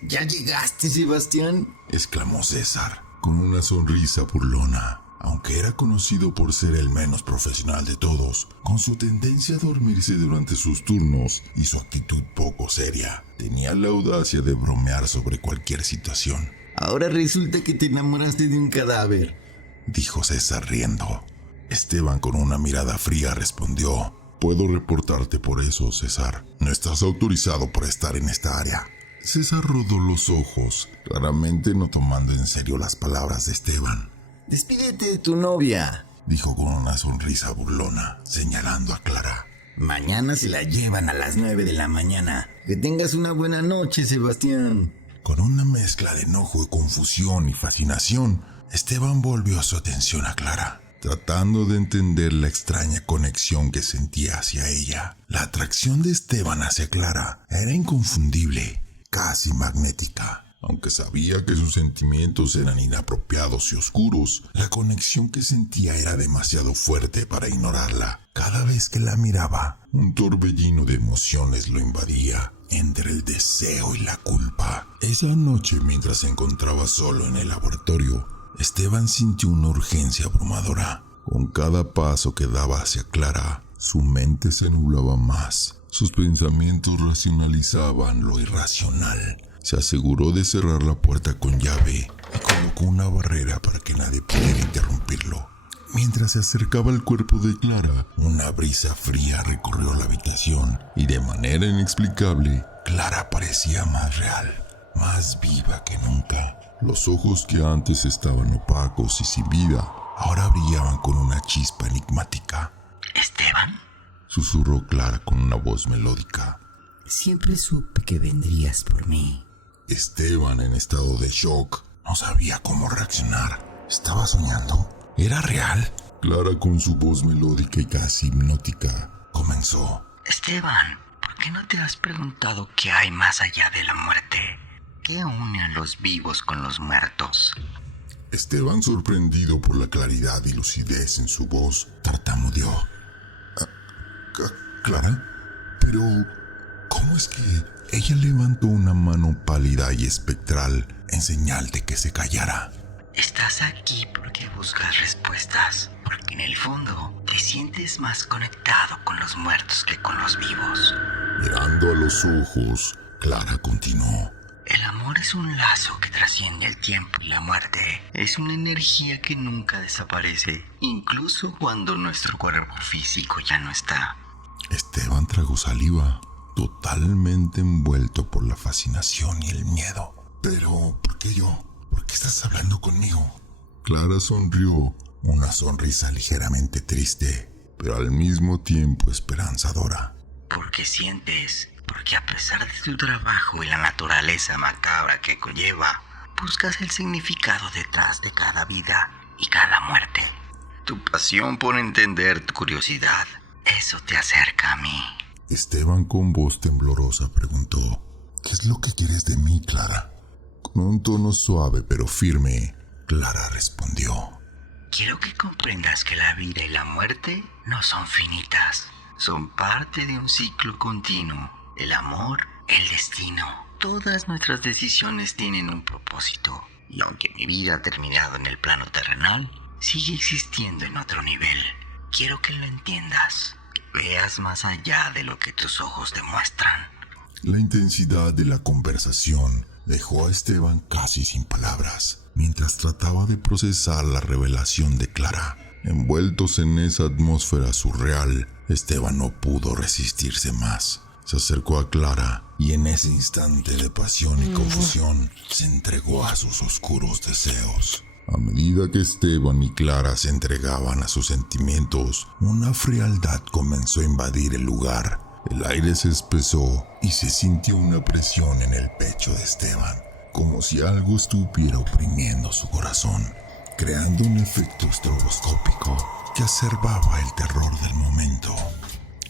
¿Ya llegaste, Sebastián?, exclamó César, con una sonrisa burlona. Aunque era conocido por ser el menos profesional de todos, con su tendencia a dormirse durante sus turnos y su actitud poco seria, tenía la audacia de bromear sobre cualquier situación. Ahora resulta que te enamoraste de un cadáver, dijo César riendo. Esteban, con una mirada fría, respondió. Puedo reportarte por eso, César. No estás autorizado por estar en esta área. César rodó los ojos, claramente no tomando en serio las palabras de Esteban. Despídete de tu novia, dijo con una sonrisa burlona, señalando a Clara. Mañana se la llevan a las 9 de la mañana. Que tengas una buena noche, Sebastián. Con una mezcla de enojo, confusión y fascinación, Esteban volvió su atención a Clara, tratando de entender la extraña conexión que sentía hacia ella. La atracción de Esteban hacia Clara era inconfundible, casi magnética. Aunque sabía que sus sentimientos eran inapropiados y oscuros, la conexión que sentía era demasiado fuerte para ignorarla. Cada vez que la miraba, un torbellino de emociones lo invadía, entre el deseo y la culpa. Esa noche, mientras se encontraba solo en el laboratorio, Esteban sintió una urgencia abrumadora. Con cada paso que daba hacia Clara, su mente se nublaba más. Sus pensamientos racionalizaban lo irracional. Se aseguró de cerrar la puerta con llave y colocó una barrera para que nadie pudiera interrumpirlo. Mientras se acercaba al cuerpo de Clara, una brisa fría recorrió la habitación y de manera inexplicable, Clara parecía más real, más viva que nunca. Los ojos que antes estaban opacos y sin vida, ahora brillaban con una chispa enigmática. ¿Esteban? Susurró Clara con una voz melódica. Siempre supe que vendrías por mí. Esteban, en estado de shock, no sabía cómo reaccionar. ¿Estaba soñando? ¿Era real? Clara, con su voz melódica y casi hipnótica, comenzó. Esteban, ¿por qué no te has preguntado qué hay más allá de la muerte? ¿Qué une a los vivos con los muertos? Esteban, sorprendido por la claridad y lucidez en su voz, tartamudeó. ¿Clara? Pero ¿cómo es que...? Ella levantó una mano pálida y espectral en señal de que se callara. Estás aquí porque buscas respuestas, porque en el fondo te sientes más conectado con los muertos que con los vivos. Mirando a los ojos, Clara continuó. El amor es un lazo que trasciende el tiempo y la muerte. Es una energía que nunca desaparece, incluso cuando nuestro cuerpo físico ya no está. Esteban tragó saliva, totalmente envuelto por la fascinación y el miedo. Pero, ¿por qué yo? ¿Por qué estás hablando conmigo? Clara sonrió, una sonrisa ligeramente triste, pero al mismo tiempo esperanzadora. Porque sientes, porque a pesar de tu trabajo y la naturaleza macabra que conlleva, buscas el significado detrás de cada vida y cada muerte. Tu pasión por entender tu curiosidad, eso te acerca a mí. Esteban, con voz temblorosa, preguntó: ¿qué es lo que quieres de mí, Clara? Con un tono suave pero firme, Clara respondió: quiero que comprendas que la vida y la muerte no son finitas. Son parte de un ciclo continuo. El amor, el destino. Todas nuestras decisiones tienen un propósito. Y aunque mi vida ha terminado en el plano terrenal, sigue existiendo en otro nivel. Quiero que lo entiendas. Veas más allá de lo que tus ojos demuestran. La intensidad de la conversación dejó a Esteban casi sin palabras, mientras trataba de procesar la revelación de Clara. Envueltos en esa atmósfera surreal, Esteban no pudo resistirse más. Se acercó a Clara y en ese instante de pasión y confusión se entregó a sus oscuros deseos. A medida que Esteban y Clara se entregaban a sus sentimientos, una frialdad comenzó a invadir el lugar. El aire se espesó y se sintió una presión en el pecho de Esteban, como si algo estuviera oprimiendo su corazón, creando un efecto estroboscópico que exacerbaba el terror del momento.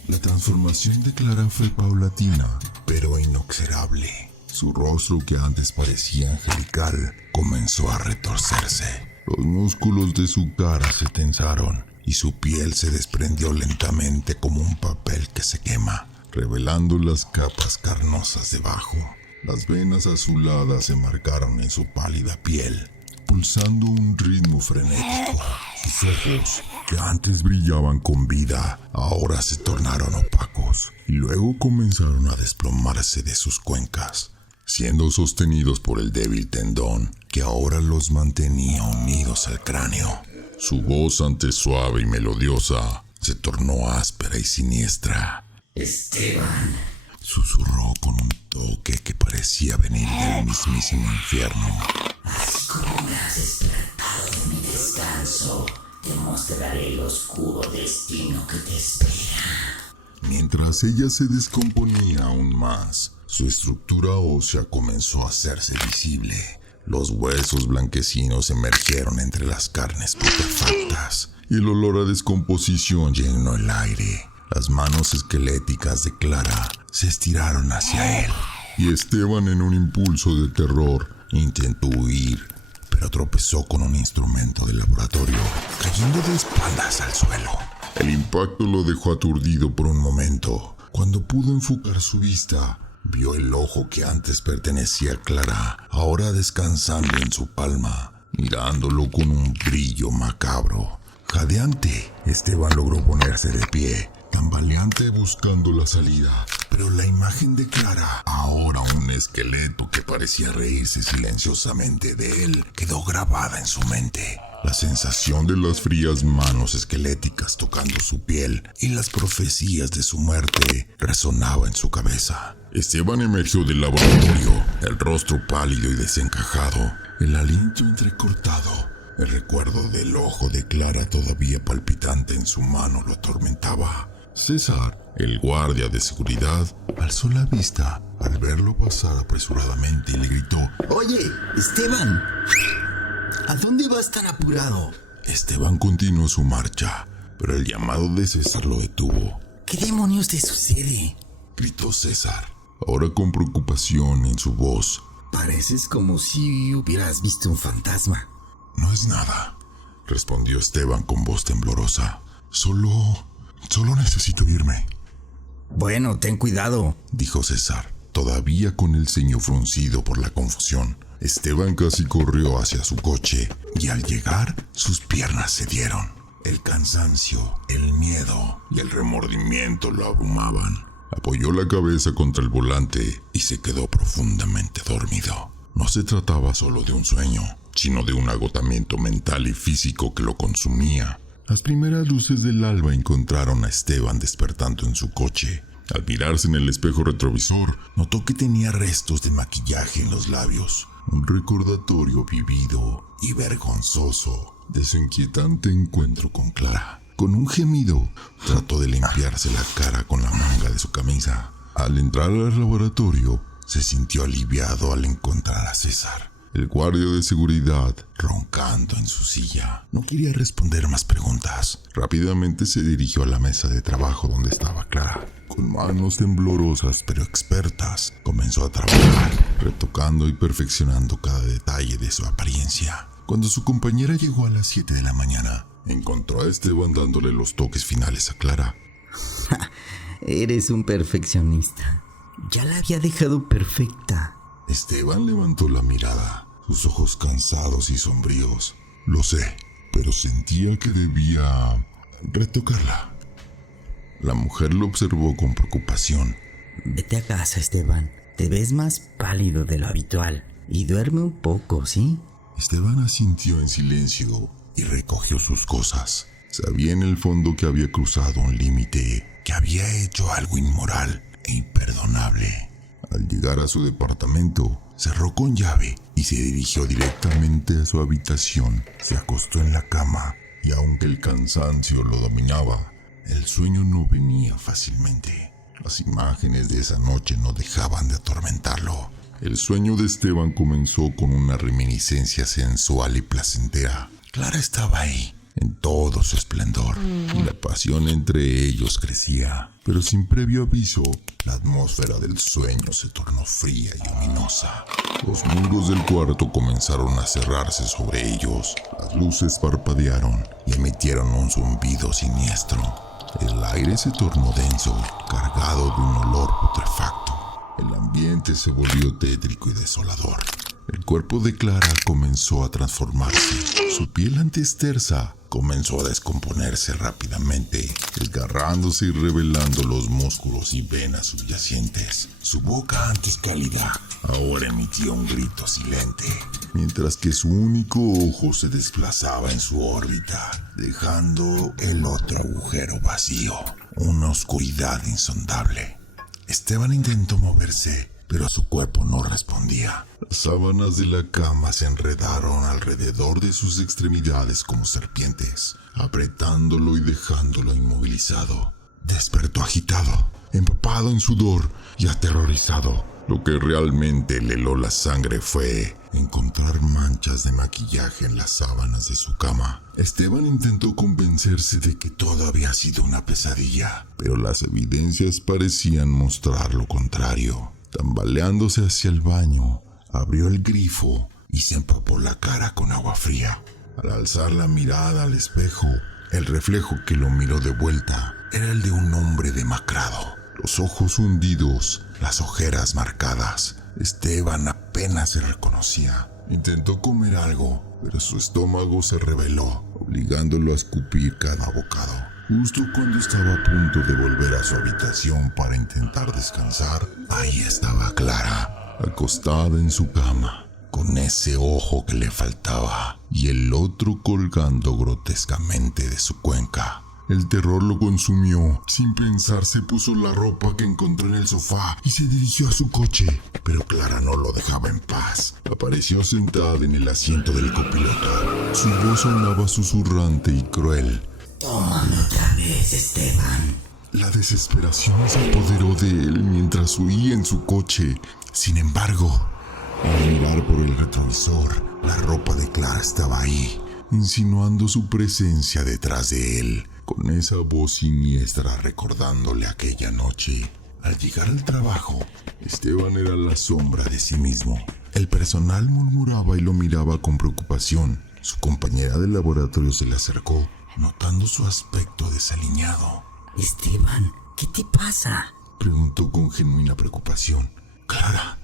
La transformación de Clara fue paulatina, pero inexorable. Su rostro, que antes parecía angelical, comenzó a retorcerse. Los músculos de su cara se tensaron y su piel se desprendió lentamente como un papel que se quema, revelando las capas carnosas debajo. Las venas azuladas se marcaron en su pálida piel, pulsando un ritmo frenético. Sus ojos, que antes brillaban con vida, ahora se tornaron opacos y luego comenzaron a desplomarse de sus cuencas, siendo sostenidos por el débil tendón que ahora los mantenía unidos al cráneo. Su voz, antes suave y melodiosa, se tornó áspera y siniestra. Esteban, susurró con un toque que parecía venir del mismísimo infierno. así como me has despertado de mi descanso, te mostraré el oscuro destino que te espera. Mientras ella se descomponía aún más, su estructura ósea comenzó a hacerse visible. Los huesos blanquecinos emergieron entre las carnes putrefactas y el olor a descomposición llenó el aire. Las manos esqueléticas de Clara se estiraron hacia él y Esteban, en un impulso de terror, intentó huir, pero tropezó con un instrumento de laboratorio, cayendo de espaldas al suelo. El impacto lo dejó aturdido por un momento. Cuando pudo enfocar su vista, vio el ojo que antes pertenecía a Clara, ahora descansando en su palma, mirándolo con un brillo macabro. Jadeante, Esteban logró ponerse de pie, tambaleante buscando la salida, pero la imagen de Clara, ahora un esqueleto que parecía reírse silenciosamente de él, quedó grabada en su mente. La sensación de las frías manos esqueléticas tocando su piel y las profecías de su muerte resonaba en su cabeza. Esteban emergió del laboratorio, el rostro pálido y desencajado, el aliento entrecortado. El recuerdo del ojo de Clara todavía palpitante en su mano lo atormentaba. César, el guardia de seguridad, alzó la vista al verlo pasar apresuradamente y le gritó: Oye, Esteban, ¿a dónde vas tan apurado? Esteban continuó su marcha, pero el llamado de César lo detuvo. ¿Qué demonios te sucede? Gritó César, ahora con preocupación en su voz. Pareces como si hubieras visto un fantasma. No es nada, respondió Esteban con voz temblorosa. Solo necesito irme. Bueno, ten cuidado, dijo César, todavía con el ceño fruncido por la confusión. Esteban casi corrió hacia su coche y al llegar sus piernas cedieron. El cansancio, el miedo y el remordimiento lo abrumaban. Apoyó la cabeza contra el volante y se quedó profundamente dormido. No se trataba solo de un sueño, sino de un agotamiento mental y físico que lo consumía. Las primeras luces del alba encontraron a Esteban despertando en su coche. Al mirarse en el espejo retrovisor, notó que tenía restos de maquillaje en los labios. Un recordatorio vivido y vergonzoso de su inquietante encuentro con Clara. Con un gemido, trató de limpiarse la cara con la manga de su camisa. Al entrar al laboratorio, se sintió aliviado al encontrar a César, el guardia de seguridad, roncando en su silla. No quería responder más preguntas. Rápidamente se dirigió a la mesa de trabajo donde estaba Clara. Con manos temblorosas pero expertas, comenzó a trabajar, retocando y perfeccionando cada detalle de su apariencia. Cuando su compañera llegó a las 7 de la mañana, encontró a Esteban dándole los toques finales a Clara. Eres un perfeccionista. Ya la había dejado perfecta. Esteban levantó la mirada, sus ojos cansados y sombríos. Lo sé, pero sentía que debía retocarla. La mujer lo observó con preocupación. Vete a casa, Esteban. Te ves más pálido de lo habitual. Y duerme un poco, ¿sí? Esteban asintió en silencio y recogió sus cosas. Sabía en el fondo que había cruzado un límite, que había hecho algo inmoral e imperdonable. Al llegar a su departamento, cerró con llave y se dirigió directamente a su habitación. Se acostó en la cama y aunque el cansancio lo dominaba, el sueño no venía fácilmente. Las imágenes de esa noche no dejaban de atormentarlo. El sueño de Esteban comenzó con una reminiscencia sensual y placentera. Clara estaba ahí, en todo su esplendor, y la pasión entre ellos crecía. Pero sin previo aviso, la atmósfera del sueño se tornó fría y luminosa. Los muros del cuarto comenzaron a cerrarse sobre ellos. Las luces parpadearon y emitieron un zumbido siniestro. El aire se tornó denso, cargado de un olor putrefacto. El ambiente se volvió tétrico y desolador. El cuerpo de Clara comenzó a transformarse. Su piel antes tersa comenzó a descomponerse rápidamente, desgarrándose y revelando los músculos y venas subyacentes. Su boca antes cálida ahora emitía un grito silente, mientras que su único ojo se desplazaba en su órbita, dejando el otro agujero vacío, una oscuridad insondable. Esteban intentó moverse, pero su cuerpo no respondía. Las sábanas de la cama se enredaron alrededor de sus extremidades como serpientes, apretándolo y dejándolo inmovilizado. despertó agitado, empapado en sudor y aterrorizado. Lo que realmente le heló la sangre fue encontrar manchas de maquillaje en las sábanas de su cama. Esteban intentó convencerse de que todo había sido una pesadilla, pero las evidencias parecían mostrar lo contrario. Tambaleándose hacia el baño, abrió el grifo y se empapó la cara con agua fría. Al alzar la mirada al espejo, el reflejo que lo miró de vuelta era el de un hombre demacrado. Los ojos hundidos, las ojeras marcadas. Esteban apenas se reconocía. Intentó comer algo, pero su estómago se rebeló, obligándolo a escupir cada bocado. Justo cuando estaba a punto de volver a su habitación para intentar descansar, ahí estaba Clara, acostada en su cama, con ese ojo que le faltaba y el otro colgando grotescamente de su cuenca. El terror lo consumió. Sin pensar, se puso la ropa que encontró en el sofá y se dirigió a su coche. Pero Clara no lo dejaba en paz. Apareció sentada en el asiento del copiloto. Su voz sonaba susurrante y cruel. Tómame otra vez, Esteban. La desesperación se apoderó de él mientras huía en su coche. Sin embargo, al mirar por el retrovisor, la ropa de Clara estaba ahí, insinuando su presencia detrás de él, con esa voz siniestra recordándole aquella noche. Al llegar al trabajo, Esteban era la sombra de sí mismo. El personal murmuraba y lo miraba con preocupación. Su compañera de laboratorio se le acercó, notando su aspecto desaliñado. Esteban, ¿qué te pasa? Preguntó con genuina preocupación. Clara,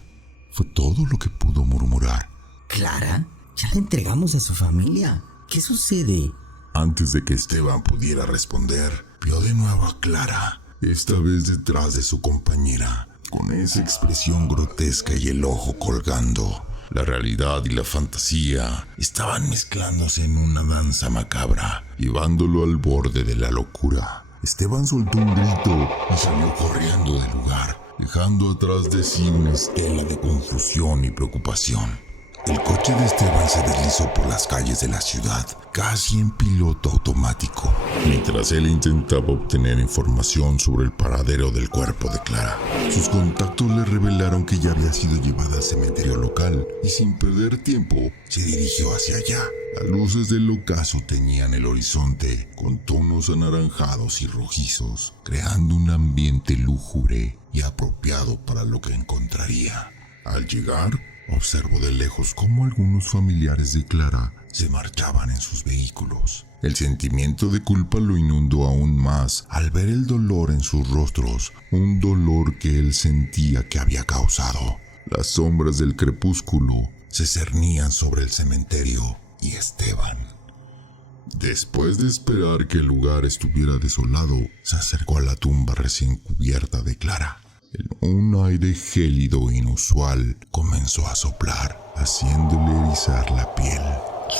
fue todo lo que pudo murmurar. ¿Clara? Ya la entregamos a su familia. ¿Qué sucede? Antes de que Esteban pudiera responder, vio de nuevo a Clara, esta vez detrás de su compañera, con esa expresión grotesca y el ojo colgando. La realidad y la fantasía estaban mezclándose en una danza macabra, llevándolo al borde de la locura. Esteban soltó un grito y salió corriendo del lugar, dejando atrás de sí una estela de confusión y preocupación. El coche de Esteban se deslizó por las calles de la ciudad, casi en piloto automático, mientras él intentaba obtener información sobre el paradero del cuerpo de Clara. Sus contactos le revelaron que ya había sido llevada al cementerio local, y sin perder tiempo, se dirigió hacia allá. Las luces del ocaso teñían el horizonte con tonos anaranjados y rojizos, creando un ambiente lúgubre y apropiado para lo que encontraría. Al llegar, observó de lejos cómo algunos familiares de Clara se marchaban en sus vehículos. El sentimiento de culpa lo inundó aún más al ver el dolor en sus rostros, un dolor que él sentía que había causado. Las sombras del crepúsculo se cernían sobre el cementerio y Esteban. Después de esperar que el lugar estuviera desolado, se acercó a la tumba recién cubierta de Clara. Un aire gélido e inusual comenzó a soplar, haciéndole erizar la piel.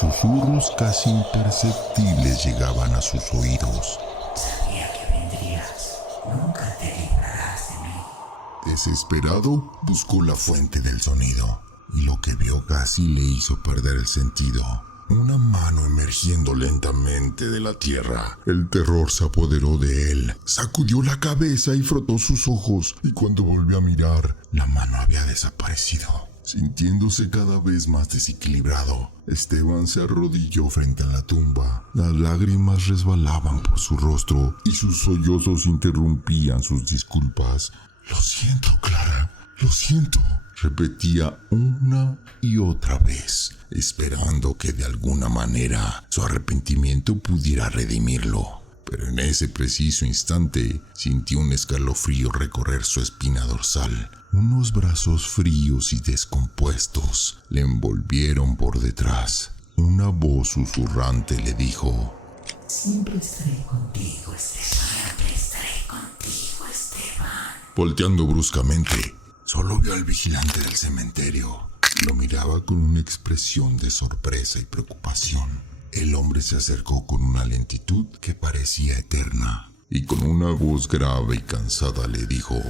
Susurros casi imperceptibles llegaban a sus oídos. Sabía que vendrías. Nunca te librarás de mí. Desesperado, buscó la fuente del sonido, y lo que vio casi le hizo perder el sentido. Una mano emergiendo lentamente de la tierra. El terror se apoderó de él. Sacudió la cabeza y frotó sus ojos, y cuando volvió a mirar, la mano había desaparecido. Sintiéndose cada vez más desequilibrado, Esteban se arrodilló frente a la tumba. Las lágrimas resbalaban por su rostro y sus sollozos interrumpían sus disculpas. «Lo siento, Clara, lo siento», repetía una y otra vez, esperando que de alguna manera su arrepentimiento pudiera redimirlo. Pero en ese preciso instante sintió un escalofrío recorrer su espina dorsal. Unos brazos fríos y descompuestos le envolvieron por detrás. Una voz susurrante le dijo: Siempre estaré contigo, Esteban. Siempre estaré contigo, Esteban. Volteando bruscamente, solo vio al vigilante del cementerio. Lo miraba con una expresión de sorpresa y preocupación. El hombre se acercó con una lentitud que parecía eterna, y con una voz grave y cansada le dijo: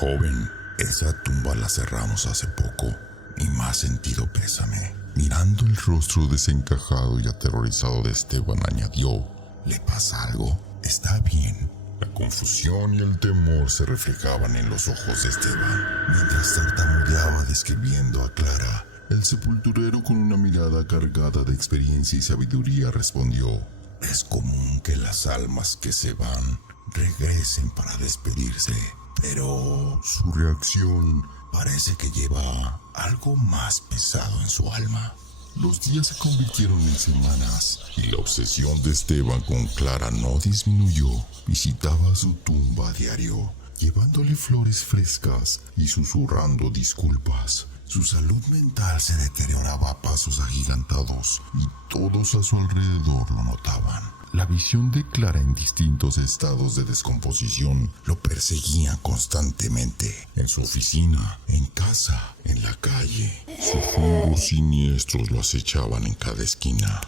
«Joven, esa tumba la cerramos hace poco, y más sentido pésame». Mirando el rostro desencajado y aterrorizado de Esteban, añadió: «¿Le pasa algo?». está bien. La confusión y el temor se reflejaban en los ojos de Esteban, mientras tartamudeaba describiendo a Clara. El sepulturero, con una mirada cargada de experiencia y sabiduría, respondió: es común que las almas que se van regresen para despedirse, pero su reacción parece que lleva algo más pesado en su alma. Los días se convirtieron en semanas y la obsesión de Esteban con Clara no disminuyó. Visitaba su tumba a diario, llevándole flores frescas y susurrando disculpas. Su salud mental se deterioraba a pasos agigantados y todos a su alrededor lo notaban. La visión de Clara en distintos estados de descomposición lo perseguía constantemente. En su oficina, en casa, en la calle. Susurros siniestros lo acechaban en cada esquina.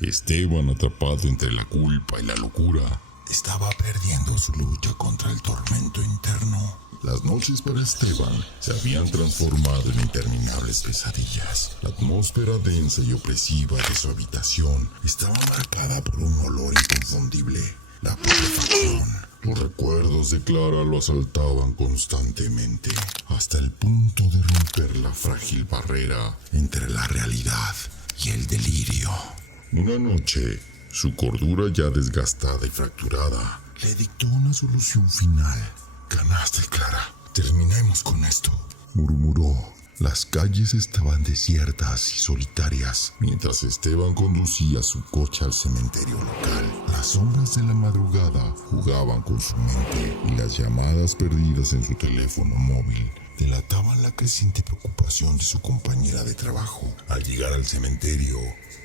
Esteban, atrapado entre la culpa y la locura, estaba perdiendo su lucha contra el tormento interno. Las noches para Esteban se habían transformado en interminables pesadillas. La atmósfera densa y opresiva de su habitación estaba marcada por un olor inconfundible: la putrefacción. Los recuerdos de Clara lo asaltaban constantemente, hasta el punto de romper la frágil barrera entre la realidad y el delirio. Una noche, su cordura ya desgastada y fracturada le dictó una solución final. Ganaste, Clara. Terminemos con esto, murmuró. Las calles estaban desiertas y solitarias, mientras Esteban conducía su coche al cementerio local. Las sombras de la madrugada jugaban con su mente y las llamadas perdidas en su teléfono móvil delataban la creciente preocupación de su compañera de trabajo. Al llegar al cementerio,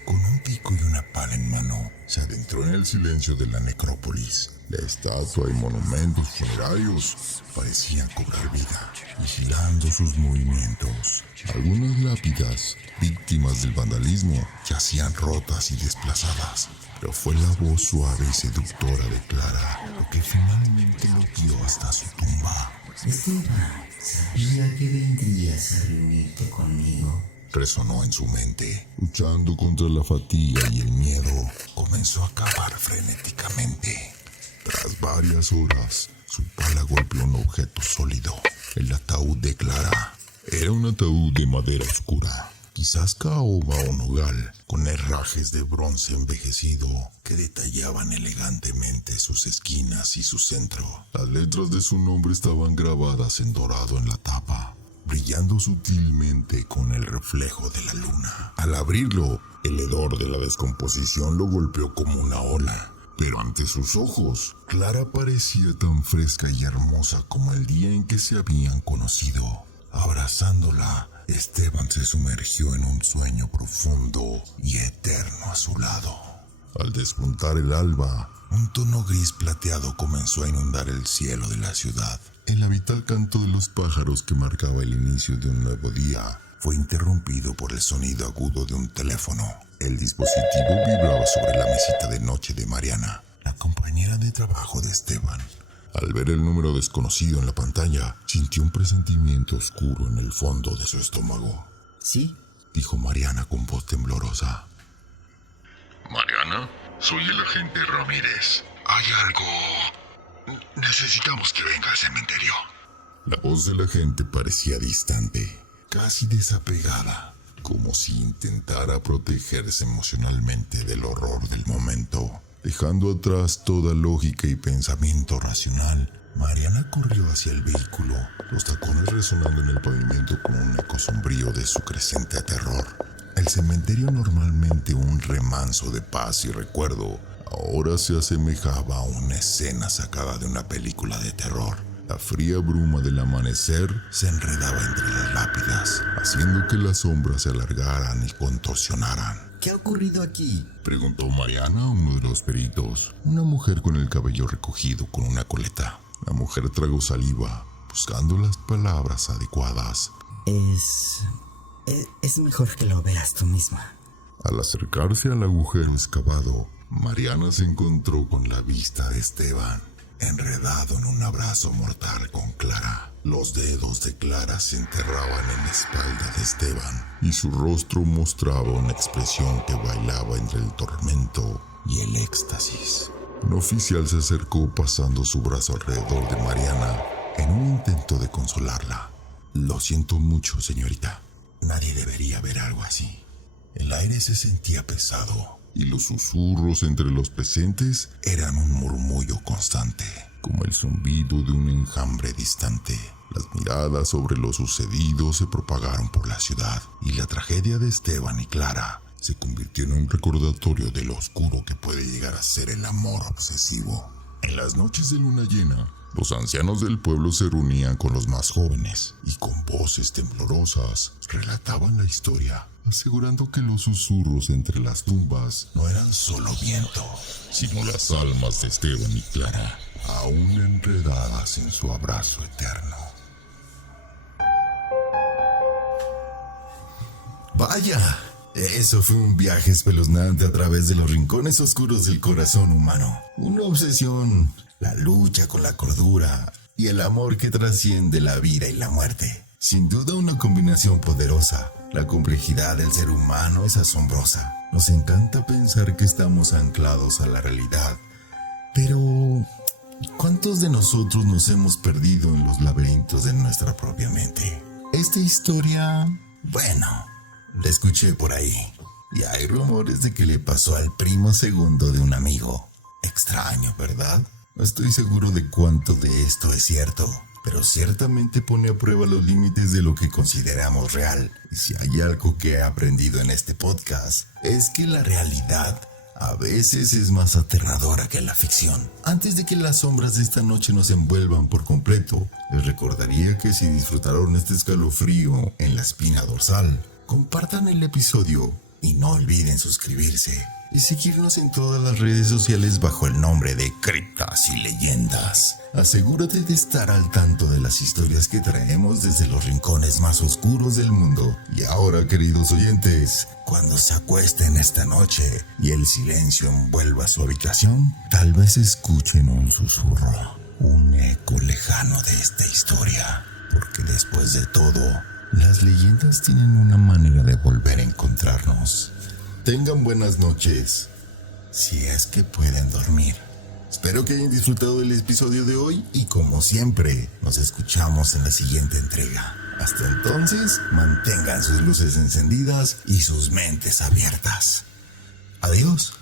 con un pico y una pala en mano, se adentró en el silencio de la necrópolis. La estatua y monumentos funerarios parecían cobrar vida, vigilando sus movimientos. Algunas lápidas, víctimas del vandalismo, yacían rotas y desplazadas, pero fue la voz suave y seductora de Clara lo que finalmente lo guió hasta su tumba. Esteban, sabía que vendrías a reunirte conmigo. Resonó en su mente. Luchando contra la fatiga y el miedo, comenzó a cavar frenéticamente. Tras varias horas, su pala golpeó un objeto sólido: el ataúd de Clara. Era un ataúd de madera oscura, quizás caoba o nogal, con herrajes de bronce envejecido que detallaban elegantemente sus esquinas y su centro. Las letras de su nombre estaban grabadas en dorado en la tapa, brillando sutilmente con el reflejo de la luna. Al abrirlo, el hedor de la descomposición lo golpeó como una ola. Pero ante sus ojos, Clara parecía tan fresca y hermosa como el día en que se habían conocido. Abrazándola, Esteban se sumergió en un sueño profundo y eterno a su lado. Al despuntar el alba, un tono gris plateado comenzó a inundar el cielo de la ciudad. El habitual canto de los pájaros que marcaba el inicio de un nuevo día fue interrumpido por el sonido agudo de un teléfono. El dispositivo vibraba sobre la mesita de noche de Mariana, la compañera de trabajo de Esteban. Al ver el número desconocido en la pantalla, sintió un presentimiento oscuro en el fondo de su estómago. ¿Sí? Dijo Mariana con voz temblorosa. Mariana, soy el agente Ramírez. Hay algo... Necesitamos que venga al cementerio. La voz del agente parecía distante, casi desapegada, como si intentara protegerse emocionalmente del horror del momento. Dejando atrás toda lógica y pensamiento racional, Mariana corrió hacia el vehículo, los tacones resonando en el pavimento con un eco sombrío de su creciente terror. El cementerio, normalmente un remanso de paz y recuerdo, ahora se asemejaba a una escena sacada de una película de terror. La fría bruma del amanecer se enredaba entre las lápidas, haciendo que las sombras se alargaran y contorsionaran. ¿Qué ha ocurrido aquí? Preguntó Mariana a uno de los peritos, una mujer con el cabello recogido con una coleta. La mujer tragó saliva, buscando las palabras adecuadas. Es mejor que lo veas tú misma. Al acercarse al agujero excavado, Mariana se encontró con la vista de Esteban. enredado en un abrazo mortal con Clara. Los dedos de Clara se enterraban en la espalda de Esteban y su rostro mostraba una expresión que bailaba entre el tormento y el éxtasis. Un oficial se acercó pasando su brazo alrededor de Mariana en un intento de consolarla. Lo siento mucho, señorita. Nadie debería ver algo así. El aire se sentía pesado y los susurros entre los presentes eran un murmullo constante, como el zumbido de un enjambre distante. Las miradas sobre lo sucedido se propagaron por la ciudad y la tragedia de Esteban y Clara se convirtió en un recordatorio de lo oscuro que puede llegar a ser el amor obsesivo. En las noches de luna llena, los ancianos del pueblo se reunían con los más jóvenes y con voces temblorosas relataban la historia, asegurando que los susurros entre las tumbas no eran solo viento, sino las almas de Esteban y Clara, aún enredadas en su abrazo eterno. ¡Vaya! Eso fue un viaje espeluznante a través de los rincones oscuros del corazón humano. Una obsesión, la lucha con la cordura y el amor que trasciende la vida y la muerte. Sin duda una combinación poderosa. La complejidad del ser humano es asombrosa. Nos encanta pensar que estamos anclados a la realidad. Pero, ¿cuántos de nosotros nos hemos perdido en los laberintos de nuestra propia mente? Esta historia, bueno, la escuché por ahí, y hay rumores de que le pasó al primo segundo de un amigo. Extraño, ¿verdad? No estoy seguro de cuánto de esto es cierto, pero ciertamente pone a prueba los límites de lo que consideramos real. Y si hay algo que he aprendido en este podcast, es que la realidad a veces es más aterradora que la ficción. Antes de que las sombras de esta noche nos envuelvan por completo, les recordaría que si disfrutaron este escalofrío en la espina dorsal, compartan el episodio y no olviden suscribirse y seguirnos en todas las redes sociales bajo el nombre de Criptas y Leyendas. Asegúrate de estar al tanto de las historias que traemos desde los rincones más oscuros del mundo. Y ahora, queridos oyentes, cuando se acuesten esta noche y el silencio envuelva su habitación, tal vez escuchen un susurro, un eco lejano de esta historia, porque después de todo, las leyendas tienen una manera de volver a encontrarnos. Tengan buenas noches, si es que pueden dormir. Espero que hayan disfrutado del episodio de hoy y como siempre, nos escuchamos en la siguiente entrega. Hasta entonces, mantengan sus luces encendidas y sus mentes abiertas. Adiós.